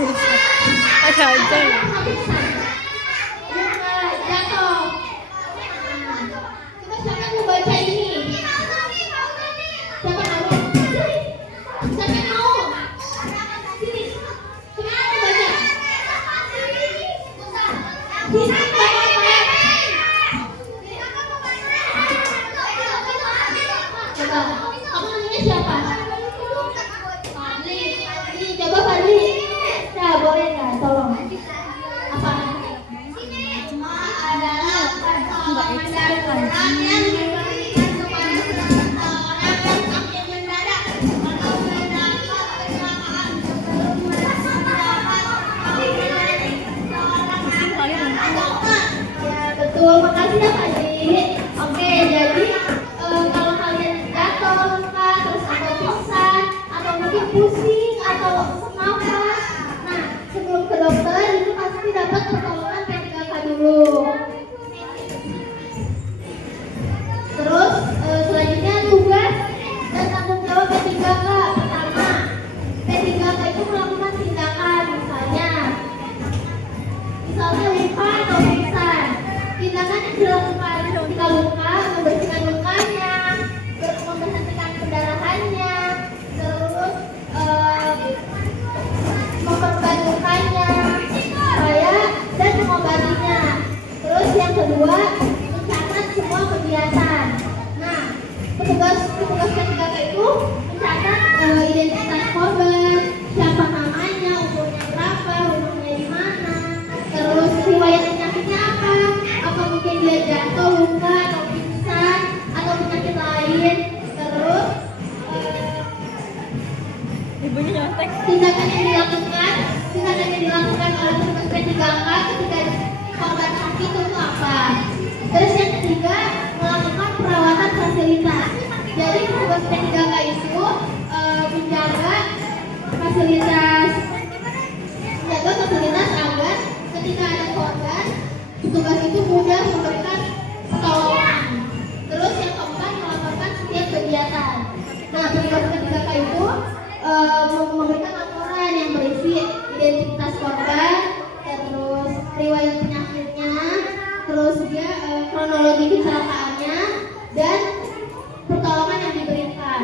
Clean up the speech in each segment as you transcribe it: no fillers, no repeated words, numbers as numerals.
Ada aja ya. Jatuh. Coba siapa yang mau baca ini? Siapa mau? Siapa yang mau? Sini. Siapa yang mau baca? Sini. Coba. Kamu namanya siapa? Fadli. Coba Fadli. Nah, boleh nggak? Tolong. Apa? Semua adalah pertolongan dari Tuhan yang diberikan kepada seseorang yang sakit mendadak atau mendapat kecelakaan sebelum merasa dapat menjadi seorang atau enggak. Ya betul, makasih ya Pak Ji. Oke, jadi kalau kalian jatuh, luka, terus atau pingsan, atau mungkin pusing atau sesak nafas, nah sebelum ke dokter itu pasti dapat pertolongan P3K dulu. Terus selanjutnya tugas dan tanggung jawab P3K. Pertama, P3K itu melakukan tindakan, misalnya luka atau pingsan. Tindakan yang dilakukan ketika luka, membersihkan lukanya, memberhentikan pendarahannya, terus memperban lukanya, dan mengobatinya. Terus yang kedua, mencatat semua kegiatan. Nah, petugas P3K itu mencatat identitas korban, siapa namanya, umurnya berapa, rumahnya di mana, terus riwayat penyakitnya apa mungkin dia jatuh, luka, atau pingsan, atau penyakit lain. Terus Ibunya nyontek. tindakan yang dilakukan oleh petugas P3K ketika korban sakit itu apa. Terus yang ketiga, melakukan perawatan fasilitas. Jadi petugas P3K itu menjaga fasilitas agar ketika ada korban, petugas itu mudah memberikan pertolongan. Terus yang keempat, melaporkan setiap kegiatan. Nah, petugas P3K itu memberikan laporan yang berisi identitas korban, terus riwayat penyakitnya, terus dia kronologi kecelakaannya, dan pertolongan yang diberikan.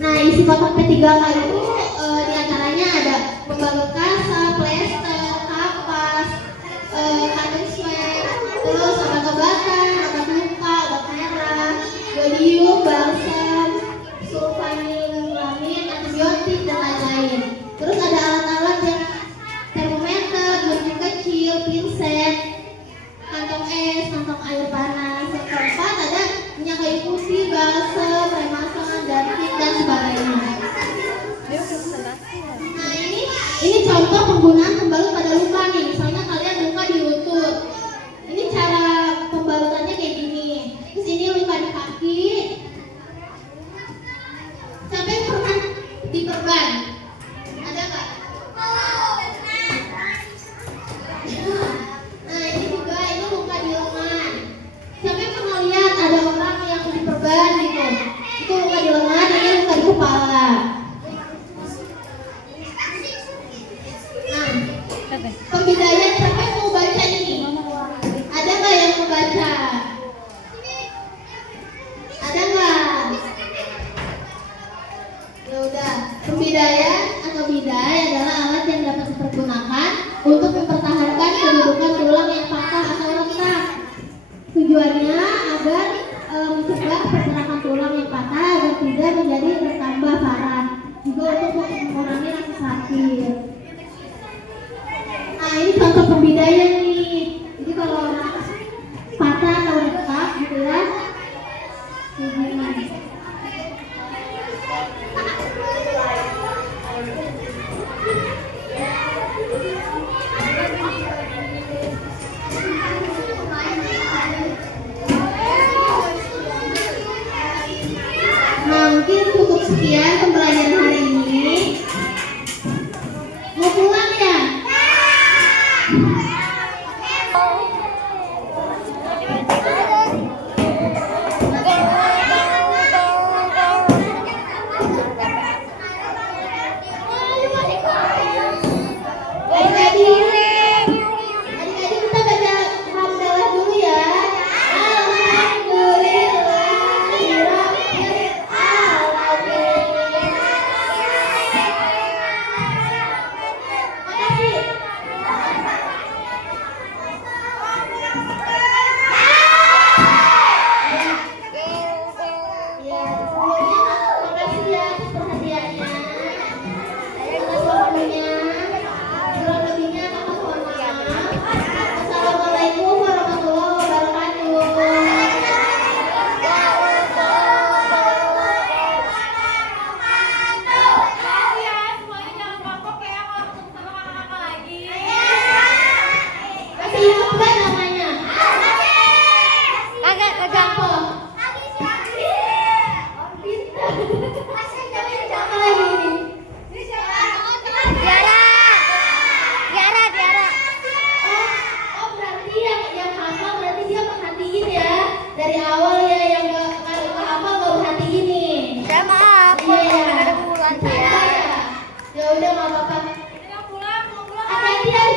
Nah, isi kotak P3K itu diantaranya ada pembalut kasa, plester, kapas, cotton swab, terus obat-obatan, obat luka, obat merah, jodium, balsam, sulfanilamid, antibiotik, dan lain-lain. Terus ada alat-alat yang termometer, gunting kecil, pinset, kantong es, kantong air panas. Yang keempat ada minyak kayu putih, balsam, remason, darkit, dan sebagainya. Nah, ini contoh penggunaan pembalut pada luka nih. Misalnya kalian luka di lutut. Ini cara pembalutannya kayak gini. Terus ini luka di kaki. Sampai pernah diperban? Ada nggak? Nah, ini juga ini luka di lengan. Sampai pernah lihat ada orang yang diperban gitu. Itu luka di lengan, ini luka di kepala. Nah, pembedaian, siapa yang mau baca ini? Ada nggak yang mau baca? Ada nggak? Ya udah, pembedaian atau bidai adalah alat yang dapat dipergunakan untuk mempertahankan kedudukan tulang yang patah atau retak. Tujuannya agar mencegah pergerakan tulang yang patah agar tidak menjadi bertambah parah, juga untuk mengurangi rasa sakit. Nah, ini contoh pembedaian nih. Jadi kalau patah atau retak gitu ya, begini. Nah, mungkin cukup sekian pembelajaran hari ini. Mau pulang ya?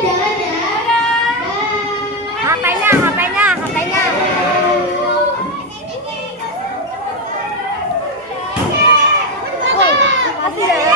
jalan ya. HP-nya, HP-nya, HP-nya. Woi, kasih ya.